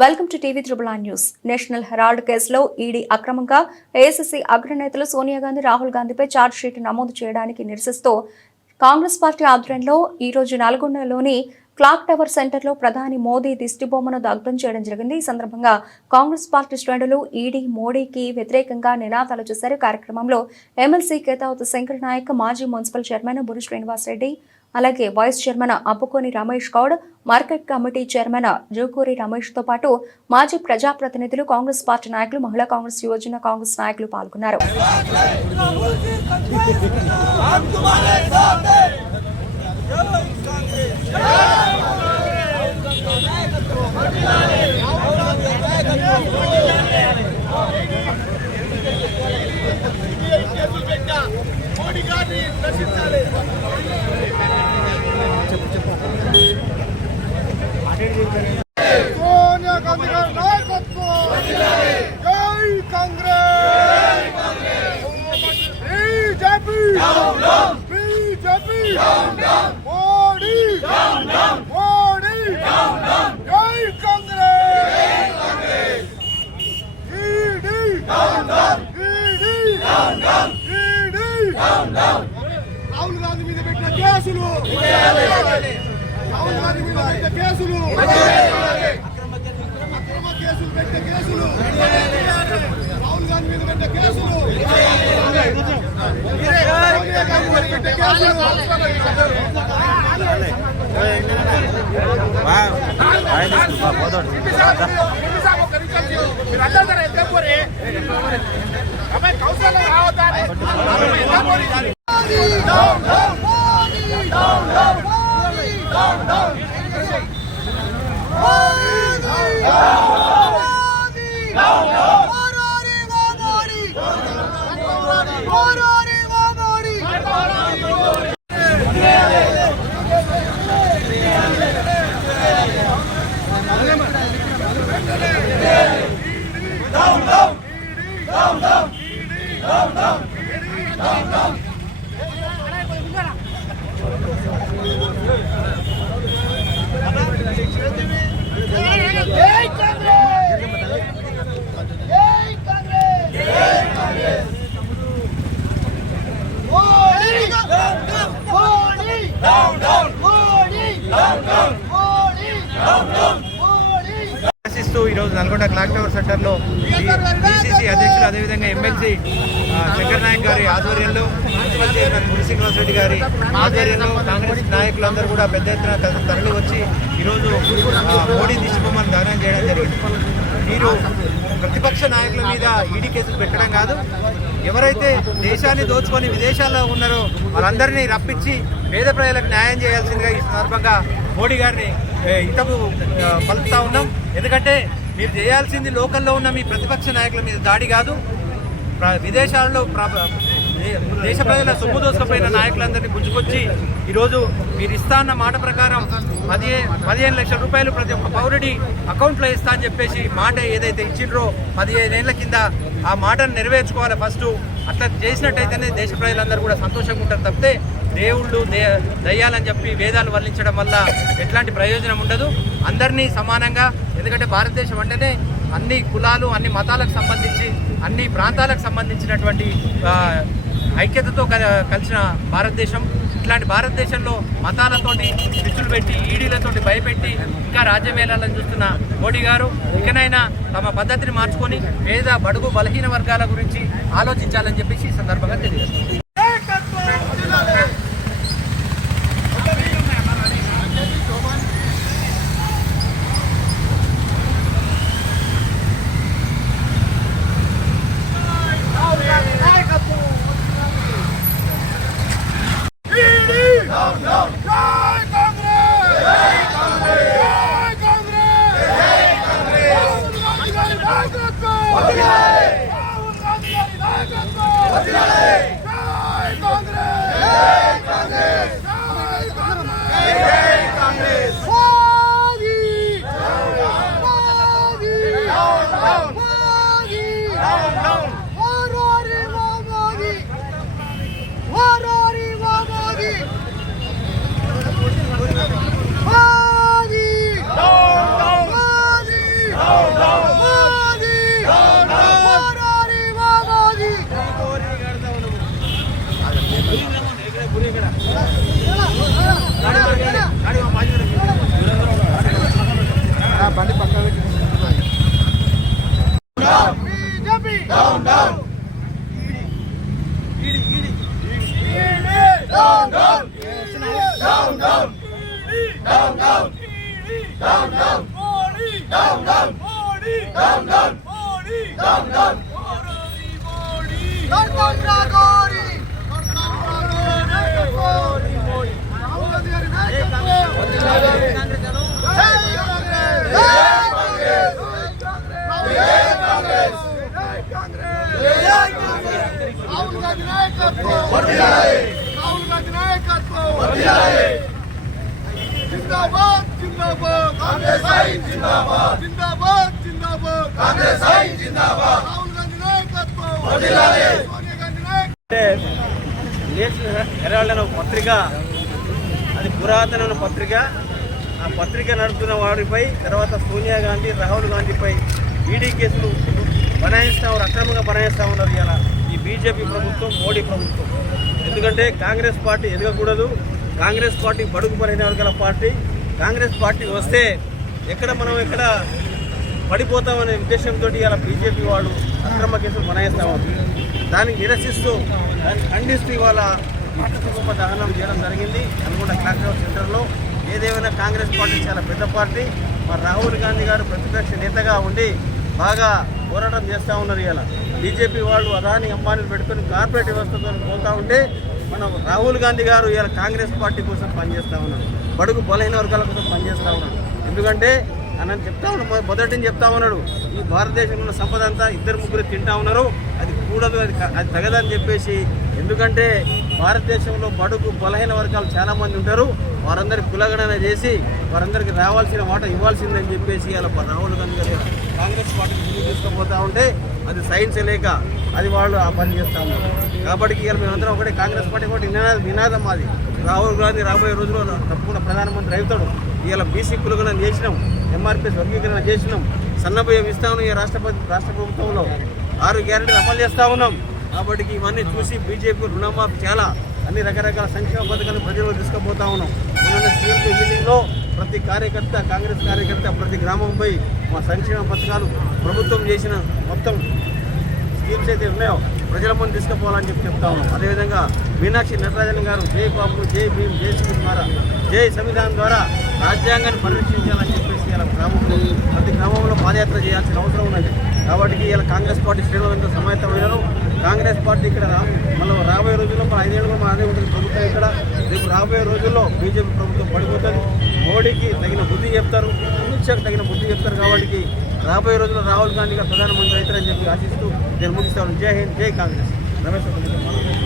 Welcome to TV త్రిబుల్9 news. National Herald కేసులో ED అక్రమంగా ఏఐసీసీ అగ్రనేతలు సోనియా గాంధీ, రాహుల్ గాంధీపై ఛార్జ్షీట్ నమోదు చేయడానికి నిరసిస్తూ కాంగ్రెస్ పార్టీ ఆధ్వర్యంలో ఈ రోజు నల్గొండలోని క్లాక్ టవర్ సెంటర్లో ప్రధాని మోదీ దిష్టిబొమ్మను దగ్ధం చేయడం జరిగింది. ఈ సందర్భంగా కాంగ్రెస్ పార్టీ శ్రేణులు ఈడీ మోడీకి వ్యతిరేకంగా నినాదాలు చేశారు. కార్యక్రమంలో ఎమ్మెల్సీ కేతావత్ శంకర్ నాయక్, మాజీ మున్సిపల్ చైర్మన్ బురి శ్రీనివాస్ రెడ్డి, అలాగే vice chairman Abbukoni Ramesh Goud, market committee chairman Jukuri Ramesh తో పాటు మాజీ ప్రజాప్రతినిధులు, కాంగ్రెస్ పార్టీ నాయకులు, మహిళా కాంగ్రెస్, యువజన కాంగ్రెస్ నాయకులు పాల్గొన్నారు. सोनिया गांधी का नायकत्व, जय कांग्रेस, बीजेपी, बीजेपी, मोदी, मोदी, जय Congress, ED, ED, ED, Rahul Gandhi మీద పెట్టిన కేసులు, రాహుల్ గాంధీ మీద పెట్టిన కేసులు, అక్రమ కేసులు పెట్టిన కేసులు, రాహుల్ గాంధీ మీద పెట్టిన కేసులు, సోనియా గాంధీ మీద పెట్టిన కేసులు, ఈరోజు నల్గొండ క్లాక్ టవర్ సెంటర్లో బీసీసీ అధ్యక్షులు, అదేవిధంగా ఎమ్మెల్సీ శంకర్ నాయక్ గారి ఆధ్వర్యంలో, మున్సిపల్ చైర్మన్ బురి శ్రీనివాస్ రెడ్డి గారి ఆధ్వర్యంలో కాంగ్రెస్ నాయకులందరూ కూడా పెద్ద ఎత్తున తరలి వచ్చి ఈరోజు మోడీ దిష్టిబొమ్మను దహనం చేయడం జరిగింది. మీరు ప్రతిపక్ష నాయకుల మీద ఈడీ కేసులు పెట్టడం కాదు, ఎవరైతే దేశాన్ని దోచుకొని విదేశాల్లో ఉన్నారో వాళ్ళందరినీ రప్పించి పేద ప్రజలకు న్యాయం చేయాల్సిందిగా ఈ సందర్భంగా మోడీ గారిని ఇంతకు పలుకుతా ఉన్నాం. ఎందుకంటే మీరు చేయాల్సింది లోకల్లో ఉన్న మీ ప్రతిపక్ష నాయకుల మీద దాడి కాదు, విదేశాల్లో దేశ ప్రజల సొమ్ము దోసుకుపోయిన నాయకులందరినీ గుంజుకొచ్చి ఈరోజు మీరు ఇస్తా అన్న మాట ప్రకారం 15 లక్షల రూపాయలు ప్రతి ఒక్క పౌరుడి అకౌంట్లో ఇస్తా అని చెప్పేసి మాట ఏదైతే ఇచ్చిండ్రో 15 ఏళ్ల కింద ఆ మాటను నెరవేర్చుకోవాలి ఫస్ట్. అట్లా చేసినట్టయితేనే దేశ ప్రజలందరూ కూడా సంతోషంగా ఉంటారు తప్పితే దేవుళ్ళు దయ్యాలని చెప్పి వేదాలు వల్లించడం వల్ల ఎట్లాంటి ప్రయోజనం ఉండదు. అందరినీ సమానంగా, ఎందుకంటే భారతదేశం అంటేనే అన్ని కులాలు, అన్ని మతాలకు సంబంధించి, అన్ని ప్రాంతాలకు సంబంధించినటువంటి ఐక్యతతో కలిసిన భారతదేశం. ఇట్లాంటి భారతదేశంలో మతాలతోటి పిచ్చులు పెట్టి, ఈడీలతోటి భయపెట్టి ఇంకా రాజ్యం వేలాలని చూస్తున్న మోడీ గారు ఇకనైనా తమ పద్ధతిని మార్చుకొని పేద, బడుగు, బలహీన వర్గాల గురించి ఆలోచించాలని చెప్పేసి ఈ సందర్భంగా తెలియజేస్తారు. బండి పక్కన పెట్టి BJP down down down down down down down down down down Modi down down Modi down down Modi down down Modi గణతంత్ర గోరి గోరి మోడీ రాహుల్ గాంధీ గారి నాయకత్వం జై కాంగ్రెస్ జై కాంగ్రెస్ జై కాంగ్రెస్ జై కాంగ్రెస్ రాహుల్ గాంధీ నాయకత్వం వర్ధిల్లాలి రాహుల్ గాంధీ నాయకత్వం వర్ధిల్లాలి जिंदाबाद जिंदाबाद कांग्रेस आई जिंदाबाद जिंदाबाद जिंदाबाद कांग्रेस आई जिंदाबाद राहुल गांधी नायकत्व వర్ధిల్లాలి సోనియా గాంధీ నాయకత్వం నేషనల్ హెరాల్డ్ అనే పత్రిక, అది పురాతన పత్రిక. ఆ పత్రిక నడుపుతున్న వారిపై, తర్వాత సోనియా గాంధీ, రాహుల్ గాంధీపై ఈడీ కేసులు అక్రమంగా బనాయిస్తూ ఉన్నారు ఇలా ఈ బీజేపీ ప్రభుత్వం, మోడీ ప్రభుత్వం. ఎందుకంటే కాంగ్రెస్ పార్టీ ఎదగకూడదు, కాంగ్రెస్ పార్టీ బడుగు బలహీన వర్గాల పార్టీ. కాంగ్రెస్ పార్టీ వస్తే మనం ఎక్కడ పడిపోతామనే ఉద్దేశంతో ఇలా బీజేపీ వాళ్ళు అక్రమ కేసులు బనాయిస్తామని దానికి నిరసిస్తూ, దాన్ని ఖండిస్తూ ఇవాళ కుటుంబ దహనం చేయడం జరిగింది నల్గొండ క్లాక్ టవర్ సెంటర్లో. ఏదేమైనా కాంగ్రెస్ పార్టీ చాలా పెద్ద పార్టీ. మరి రాహుల్ గాంధీ గారు ప్రతిపక్ష నేతగా ఉండి బాగా పోరాటం చేస్తూ ఉన్నారు. ఇలా బీజేపీ వాళ్ళు అదాని అంబానీలు పెట్టుకొని కార్పొరేట్ వ్యవస్థతో పోతూ ఉంటే మనం రాహుల్ గాంధీ గారు ఇలా కాంగ్రెస్ పార్టీ కోసం పనిచేస్తూ ఉన్నారు, బడుగు బలహీన వర్గాల కోసం పనిచేస్తూ ఉన్నారు. ఎందుకంటే అని చెప్తా ఉన్నాడు, మొదటి నుంచి చెప్తా ఉన్నాడు, ఈ భారతదేశంలో ఉన్న సంపద అంతా 2-3 తింటా ఉన్నారు, అది కూడదు, అది తగదని చెప్పేసి. ఎందుకంటే భారతదేశంలో బడుగు బలహీన వర్గాలు చాలామంది ఉంటారు, వారందరికి కులగణన చేసి వారందరికీ రావాల్సిన మాట ఇవ్వాల్సిందని చెప్పేసి ఇలా రాహుల్ గాంధీ గారు కాంగ్రెస్ పార్టీకి ముందుకు తీసుకుపోతూ ఉంటే అది సైన్స్ లేక అది వాళ్ళు ఆ పని చేస్తూ ఉన్నారు. కాబట్టి ఇలా మేమందరం ఒకటి కాంగ్రెస్ పార్టీ ఒకటి నినాదం మాది. రాహుల్ గాంధీ రాబోయే రోజుల్లో తప్పకుండా ప్రధానమంత్రి అవుతాడు. ఇలా బీసీ కులగణన చేసినాం, ఎంఆర్పీఎస్ వర్గీకరణ చేసినాం, సన్నబియ్యం ఇస్తా ఉన్నాం. ఈ రాష్ట్ర ప్రభుత్వంలో 6 గ్యారెంటీలు అమలు చేస్తూ ఉన్నాం. కాబట్టి ఇవన్నీ చూసి బీజేపీ రుణమాఫీ చాలా అన్ని రకరకాల సంక్షేమ పథకాలను ప్రజలకు తీసుకుపోతా ఉన్నాం. మొన్న సీఎంపీ మీటింగ్లో ప్రతి కార్యకర్త, కాంగ్రెస్ కార్యకర్త ప్రతి గ్రామం పోయి మా సంక్షేమ పథకాలు ప్రభుత్వం చేసిన మొత్తం స్కీమ్స్ అయితే ఉన్నాయో ప్రజల ముందు తీసుకుపోవాలని చెప్తా ఉన్నాం. అదేవిధంగా మీనాక్షి నటరాజన్ గారు జై బాబు, జై భీమ్, జై శ్రీకృష్ణ ద్వారా, జై సంవిధానం ద్వారా రాజ్యాంగాన్ని పరిరక్షించాలని చెప్పేసి ఇలా ప్రతి గ్రామంలో పాదయాత్ర చేయాల్సిన అవసరం ఉన్నది. కాబట్టి ఇలా కాంగ్రెస్ పార్టీ శ్రేణులంతా సమాయత్తమైనారు. కాంగ్రెస్ పార్టీ ఇక్కడ మళ్ళీ రాబోయే రోజుల్లో మన 5 ఏళ్ళు అదే ఉంటుంది ప్రభుత్వం ఇక్కడ. రేపు రాబోయే రోజుల్లో బీజేపీ ప్రభుత్వం పడిపోతుంది. మోడీకి తగిన బుద్ధి చెప్తారు, అమిత్ షాకి తగిన బుద్ధి చెప్తారు. కాబట్టి రాబోయే రోజుల్లో రాహుల్ గాంధీ గారు ప్రధానమంత్రి అవుతారని చెప్పి ఆశిస్తూ నేను ముగిస్తాను. జై హింద్, జై కాంగ్రెస్. రమేష్.